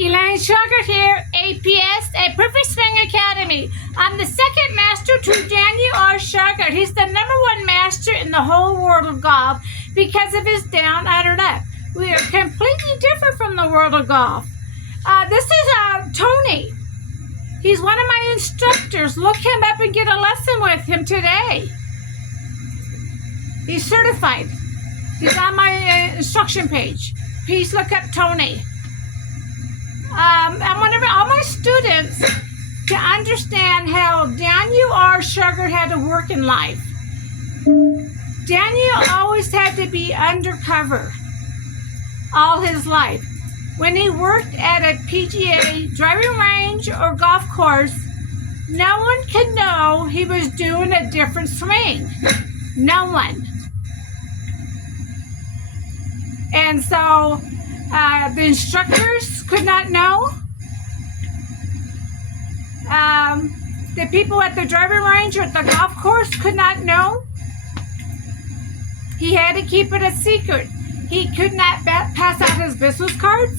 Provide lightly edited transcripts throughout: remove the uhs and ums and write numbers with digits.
Elaine Shauger here, APS, a Perfect Swing Academy. I'm the second master to Daniel R. Shauger. He's the #1 master in the whole world of golf because of his down, under, and up. We are completely different from the world of golf. This is Tony. He's one of my instructors. Look him up and get a lesson with him today. He's certified. He's on my instruction page. Please look up Tony. I want all my students to understand how Daniel R. Shauger had to work in life. Daniel always had to be undercover all his life. When he worked at a PGA driving range or golf course, no one could know he was doing a different swing. No one. And so the instructors could not know. The people at the driving range or at the golf course could not know. He had to keep it a secret. He could not pass out his business cards.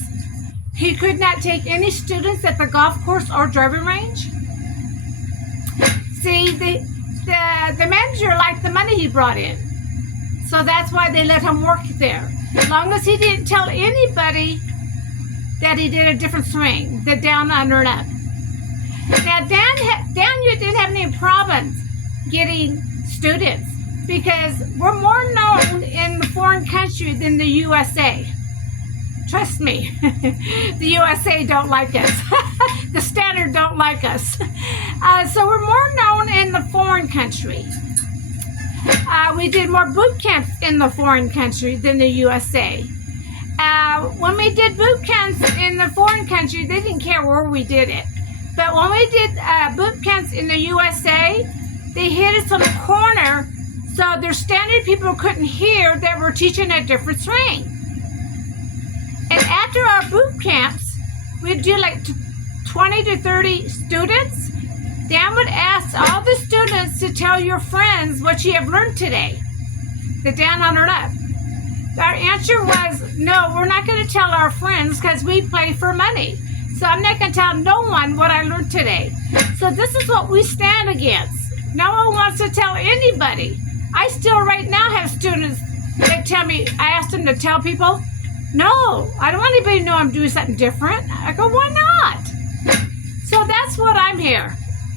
He could not take any students at the golf course or driving range. See, the manager liked the money he brought in. So that's why they let him work there. As long as he didn't tell anybody that he did a different swing, the down, under, and up. Now, Daniel didn't have any problems getting students because we're more known in the foreign country than the USA. Trust me, the USA don't like us. The Standard don't like us. So we're more known in the foreign country. We did more boot camps in the foreign country than the USA. When we did boot camps in the foreign country, they didn't care where we did it. But when we did boot camps in the USA, they hid us on the corner so their standard people couldn't hear that we're teaching a different swing. And after our boot camps, we'd do like 20 to 30 students. Dan would ask all the students to tell your friends what you have learned today. The down, under, and up. Our answer was, no, we're not going to tell our friends because we play for money. So I'm not going to tell no one what I learned today. So this is what we stand against. No one wants to tell anybody. I still right now have students that tell me, I asked them to tell people, no, I don't want anybody to know I'm doing something different. I go, why not? So that's what I'm here.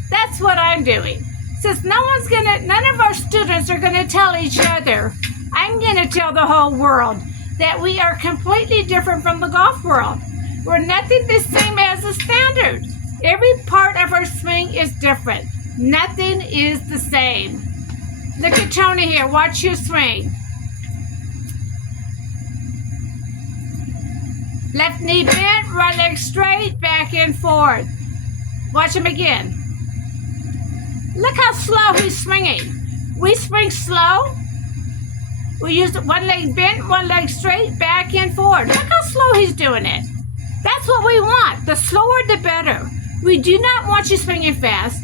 That's what I'm doing. Since none of our students are gonna tell each other, I'm gonna tell the whole world that we are completely different from the golf world. We're nothing the same as the standard. Every part of our swing is different. Nothing is the same. Look at Tony here, watch your swing. Left knee bent, right leg straight, back and forth. Watch him again. Look how slow he's swinging. We swing slow. We use one leg bent, one leg straight, back and forth. Look how slow he's doing it. That's what we want. The slower, the better. We do not want you swinging fast.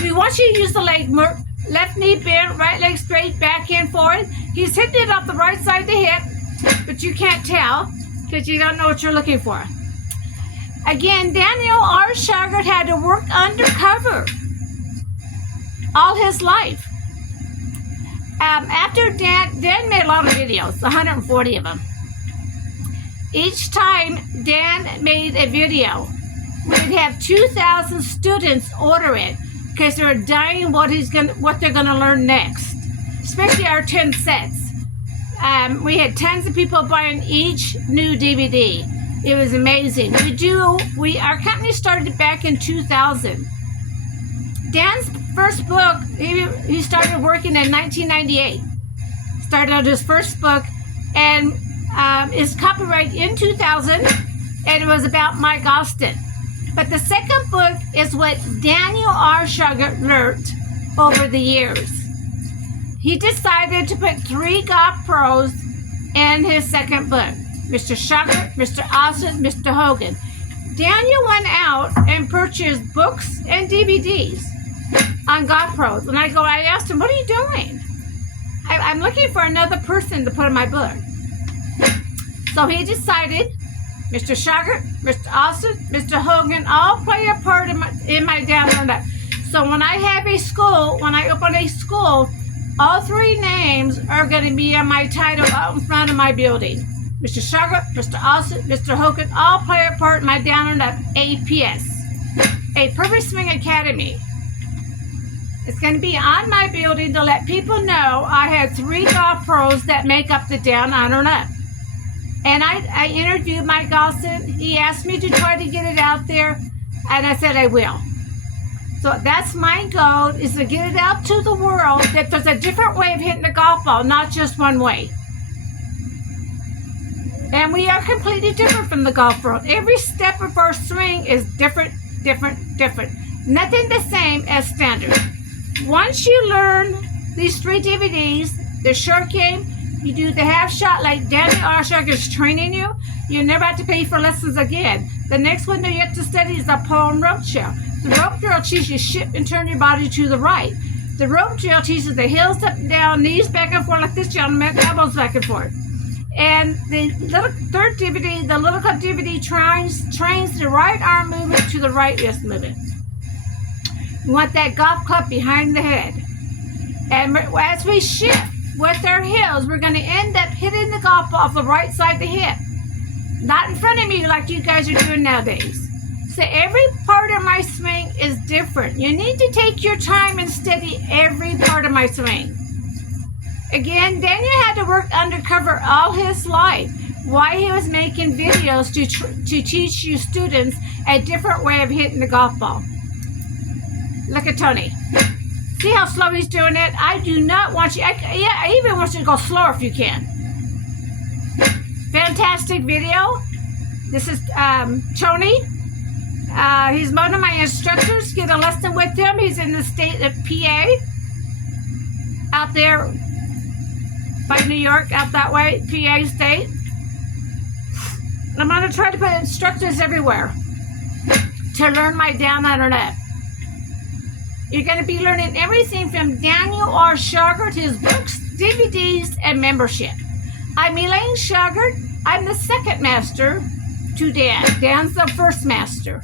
We want you to use the leg, left knee bent, right leg straight, back and forth. He's hitting it off the right side of the hip, but you can't tell because you don't know what you're looking for. Again, Daniel R. Shauger had to work undercover all his life. After Dan made a lot of videos, 140 of them. Each time Dan made a video, we'd have 2,000 students order it because they're dying what they're gonna learn next. Especially our 10 sets. We had tons of people buying each new DVD. It was amazing. Our company started back in 2000. Dan's first book, he started working in 1998. Started out his first book and is copyrighted in 2000 and it was about Mike Austin. But the second book is what Daniel R. Shauger learned over the years. He decided to put 3 golf pros in his second book. Mr. Shauger, Mr. Austin, Mr. Hogan. Daniel went out and purchased books and DVDs on golf pros. And I asked him, what are you doing? I'm looking for another person to put in my book. So he decided Mr. Shauger, Mr. Austin, Mr. Hogan all play a part in my down under. So when I have a school, when I open a school, all three names are going to be on my title out in front of my building. Mr. Shauger, Mr. Austin, Mr. Hogan all play a part in my down under APS, a Perfect Swing Academy. It's going to be on my building to let people know I have 3 golf pros that make up the down under up. And I interviewed Mike Austin. He asked me to try to get it out there, and I said I will. So that's my goal, is to get it out to the world that there's a different way of hitting the golf ball, not just one way. And we are completely different from the golf world. Every step of our swing is different. Nothing the same as standard. Once you learn these 3 DVDs, the short game, you do the half shot like Daniel R is training you, you never have to pay for lessons again. The next one that you have to study is the pole and rope drill. The rope drill teaches you to shift and turn your body to the right. The rope drill teaches the heels up and down, knees back and forth like this gentleman, elbows back and forth. And the little third DVD, the little club DVD, trains the right arm movement to the right wrist movement. You want that golf club behind the head. And as we shift with our heels, we're going to end up hitting the golf ball off the right side of the hip. Not in front of me like you guys are doing nowadays. So every part of my swing is different. You need to take your time and study every part of my swing. Again, Daniel had to work undercover all his life while he was making videos to teach you students a different way of hitting the golf ball. Look at Tony. See how slow he's doing it? I do not want you, I even want you to go slower if you can. Fantastic video. This is Tony. He's one of my instructors. Get a lesson with him. He's in the state of PA. Out there by New York, out that way, PA state. I'm going to try to put instructors everywhere to learn my down under net. You're going to be learning everything from Daniel R. Shauger to his books, DVDs, and membership. I'm Elaine Shauger. I'm the second master to Dan. Dan's the first master.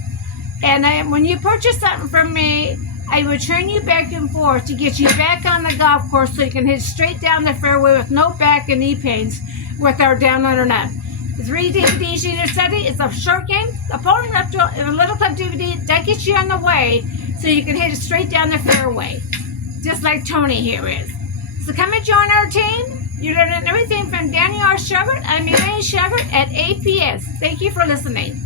And when you purchase something from me, I will train you back and forth to get you back on the golf course so you can hit straight down the fairway with no back and knee pains with our down under net. The 3 DVDs you need to study is a short game, a pole and rope drill, and a little club DVD that gets you on the way so you can hit it straight down the fairway, just like Tony here is. So come and join our team. You're learning everything from Daniel R. Shauger. I'm Elaine Shauger at APS. Thank you for listening.